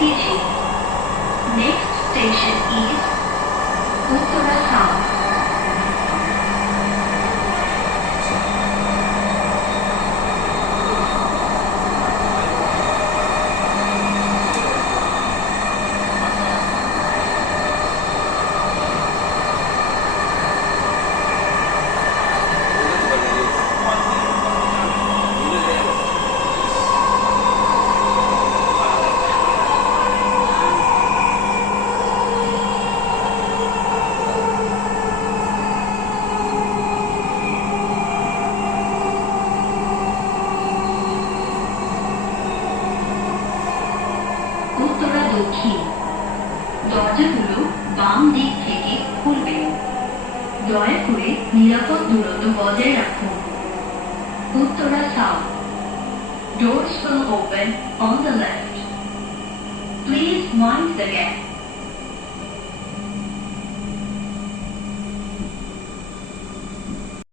Fiji. Next station is Uttara দক্ষিণ দরজাগুলো বাম দিক থেকে খুলবে দয়া করে নিরাপদ দূরত্ব বজায় রাখুন Uttara south Doors will open on the left. Please mind the